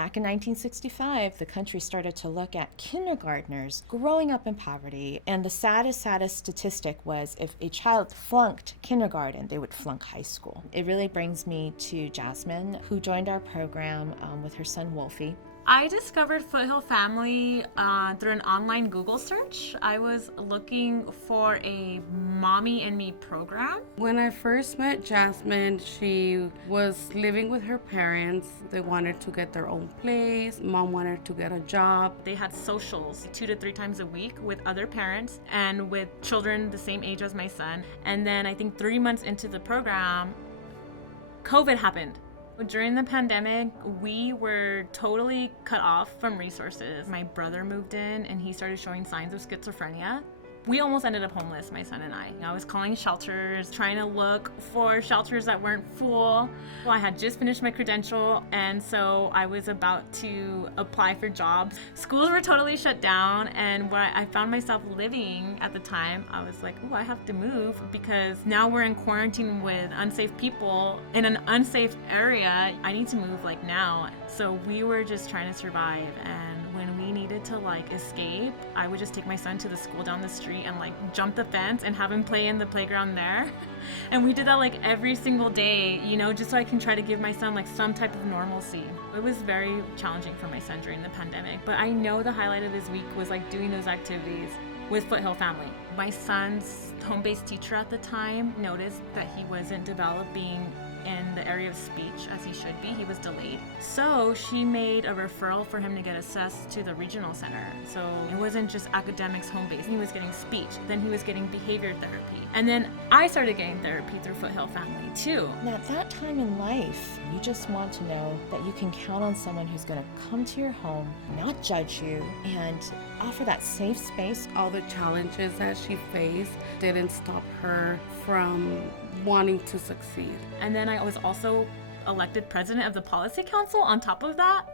back in 1965, the country started to look at kindergartners growing up in poverty. And the saddest statistic was if a child flunked kindergarten, they would flunk high school. It really brings me to Jazmin, who joined our program with her son Wolfie. I discovered Foothill Family through an online Google search. I was looking for a Mommy and Me program. When I first met Jazmin, she was living with her parents. They wanted to get their own place. Mom wanted to get a job. They had socials 2 to 3 times a week with other parents and with children the same age as my son. And then I think 3 months into the program, COVID happened. During the pandemic, we were totally cut off from resources. My brother moved in and he started showing signs of schizophrenia. We almost ended up homeless, my son and I. I was calling shelters, trying to look for shelters that weren't full. Well, I had just finished my credential, and so I was about to apply for jobs. Schools were totally shut down, and where I found myself living at the time, I was like, oh, I have to move because now we're in quarantine with unsafe people in an unsafe area. I need to move like now. So we were just trying to survive, and when we needed to escape, I would just take my son to the school down the street and jump the fence and have him play in the playground there. And we did that every single day, just so I can try to give my son some type of normalcy. It was very challenging for my son during the pandemic, but I know the highlight of his week was doing those activities with Foothill Family. My son's home-based teacher at the time noticed that he wasn't developing in the area of speech as he should be. He was delayed. So she made a referral for him to get assessed to the regional center. So it wasn't just academics home-based. He was getting speech. Then he was getting behavior therapy. And then I started getting therapy through Foothill Family too. And at that time in life, you just want to know that you can count on someone who's going to come to your home, not judge you, and offer that safe space. All the challenges that she faced didn't stop her from wanting to succeed. And then I was also elected president of the policy council on top of that.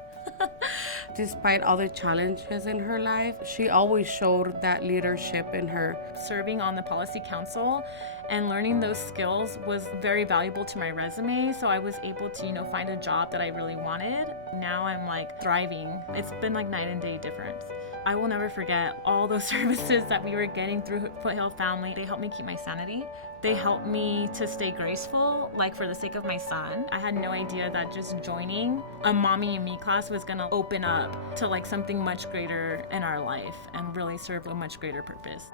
Despite all the challenges in her life, she always showed that leadership in her. Serving on the policy council and learning those skills was very valuable to my resume, so I was able to, find a job that I really wanted. Now I'm thriving. It's been night and day difference. I will never forget all those services that we were getting through Foothill Family. They helped me keep my sanity. They helped me to stay graceful, for the sake of my son. I had no idea that just joining a Mommy and Me class was gonna open up to something much greater in our life and really serve a much greater purpose.